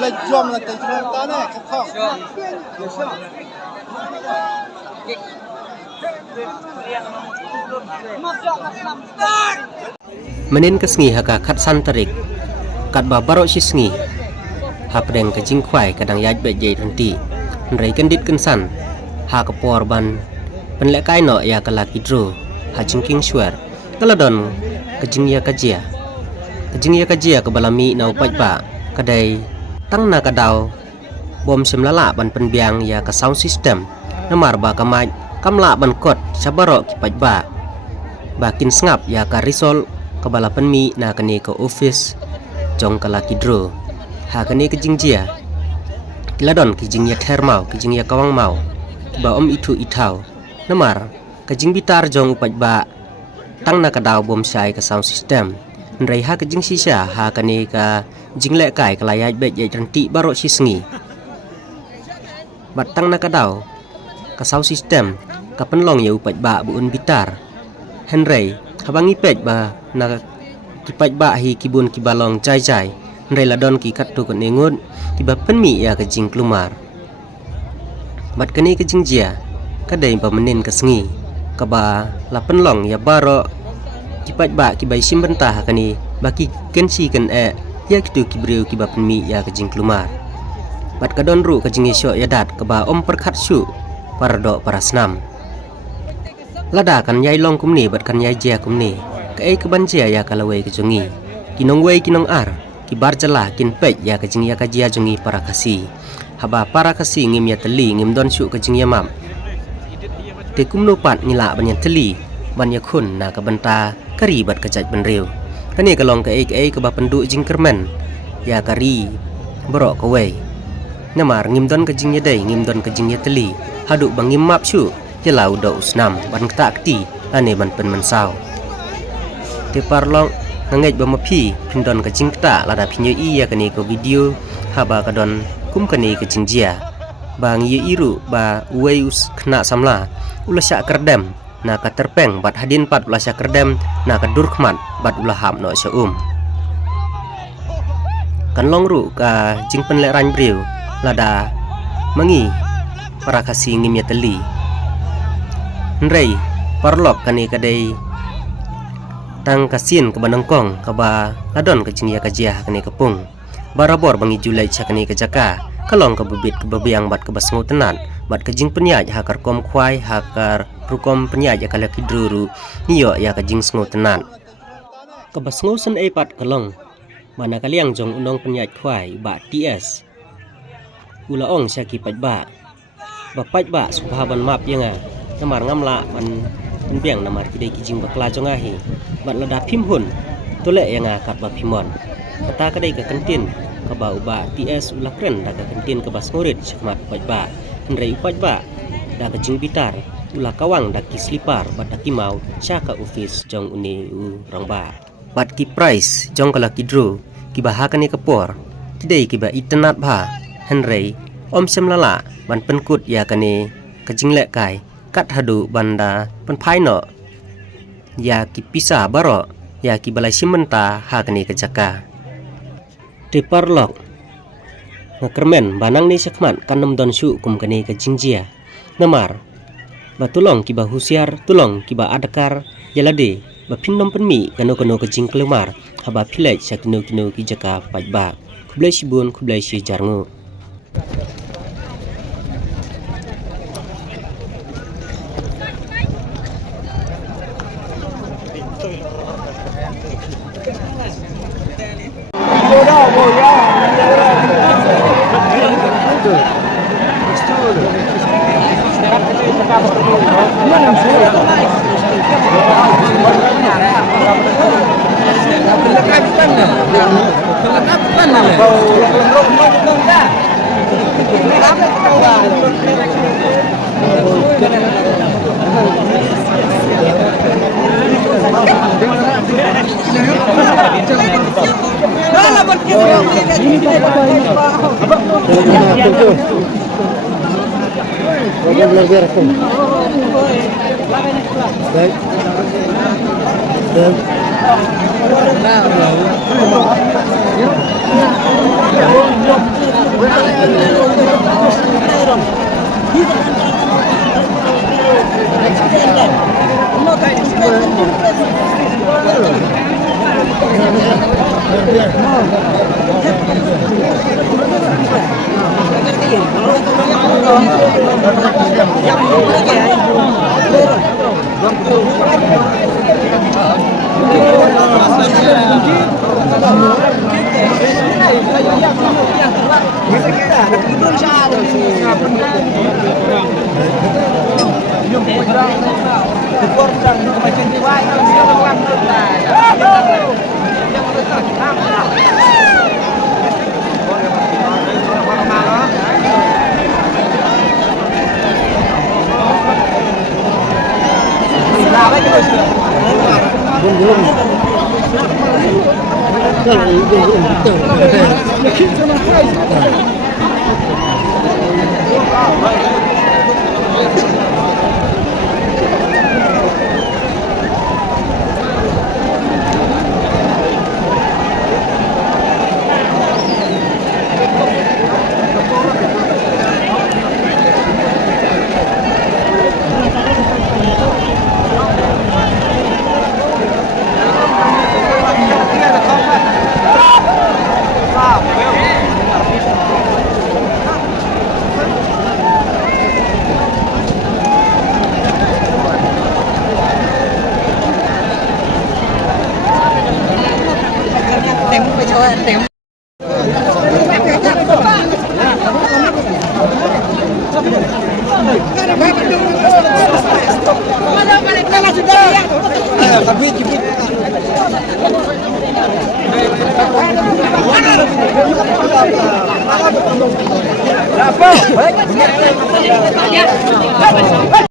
Lên chuông là tới chuông ta này, không không. Menin kesngi haka kat santarik kat babaro sisngi hapdeng ke jingkwai kadang yaj bejai nanti nrei kendit kensan ha kapor ban penlekai no ya kalaki dro ha jingking shuar kaladon kejingya kajia kebalami nau pajba kadai tang na kadau bom semlala ban penbiang ya ka sound system namar ba kamaj kamla ban kot sabaro ki pajba bakin sengap ya ka risol kabala penmi na kene ke office jong kalaki dro ha kene ke jingjia kiladon ki jingya thermau ki jingya kawang mau ba om itu itau namar ke jing bitar jong pajba tang na kadau bom sai ke sound system nrei ha ke jing sisa ha kene ka jingle kai kalayaj bet ye ranti baro sisngi batang na kadau ka sound system ka penlong ye pajba buun bitar Henry habangi pej ba na kipaj ba hi kibun kibalong jai nrei ladon ki katu ko nengut kiba penmi ya ke jing klumar bat kene ke jing jia kadai ba menin ke sengi kaba la penlong ya baro kipaj ba kibai simbentah kani baki kensi ken ya kitu kibriu kiba penmi ya ke jing klumar bat kadon ru ke jing isyo ya dat kaba om perkhat syu pardo parasnam lada kan yai long kumni bat kan yai jia kumni ke keban jia ya kalawai ke jungi kinong wei kinong ar ki bar jala kin pej ya ke jing ya ka jia jungi para kasi haba para kasi ngim ya teli ngim don syu ke jing ya mam te kumno pat ngila ban ya teli ban ya khun na ka banta kari bat ka jaj ban riu kani ka long ke ke ba pendu jing kermen ya kari bro ka wei namar ngim don ke jing ya dei ngim don ke jing ya teli hadu bang ngim map syu jelau do usnam ban takti ane ban pen mensau te parlong ngej ba mapi pindon ka jingta lada pinyo iya kani ko video haba kadon kum kani ke jingjia bang ye iru ba weus kena samla ulasya kerdem na ka terpeng bat hadin pat ulasya kerdem na ka durkmat bat ulaham no seum kan longru ka jingpen le ran briu lada mangi para kasi ngim ya teli nrei parlok kani kadai tang kasin ke banangkong kaba ladon ke jingya kajia kani kepung barabor bangi julai chakani ke jaka kalong ke bebit ke bebiang bat ke basngu tenan bat ke jing penyaj hakar kom kwai hakar rukom penyaj akala kidruru niyo ya ke jing sngu tenan ke basngu sen pat kalong mana kaliang jong undong penyaj kwai ba ts ulaong syaki pajba pajba subhaban map yanga namar ngamla man biang namar kidai kijing bakla jongahi bat lada phimhun tole yanga kat ba phimon kata kadai ka kantin ka ba uba ts ulakren da ka kantin ka basngurit syakmat pajba nrei pajba da ka jing bitar ula kawang da ki slipar bat da kimau syaka office jong uni u rangba bat ki price jong kala kidro ki ba hakani kapor kidai ki ba itnat ba henrei om semlala ban penkut ya kani ka jinglek kai kat hadu banda penpai no ya ki pisa baro ya ki balai simenta hakni ke jaka te parlok ngakermen banang ni sakmat kanem don syu kum kani ke jingjia namar batulong ki ba husiar tulong ki ba adakar yalade ba pinnom penmi kano ke jing kelumar haba pilaj sakino kino ki jaka pajba kublai sibun kublai si jarngu Apa?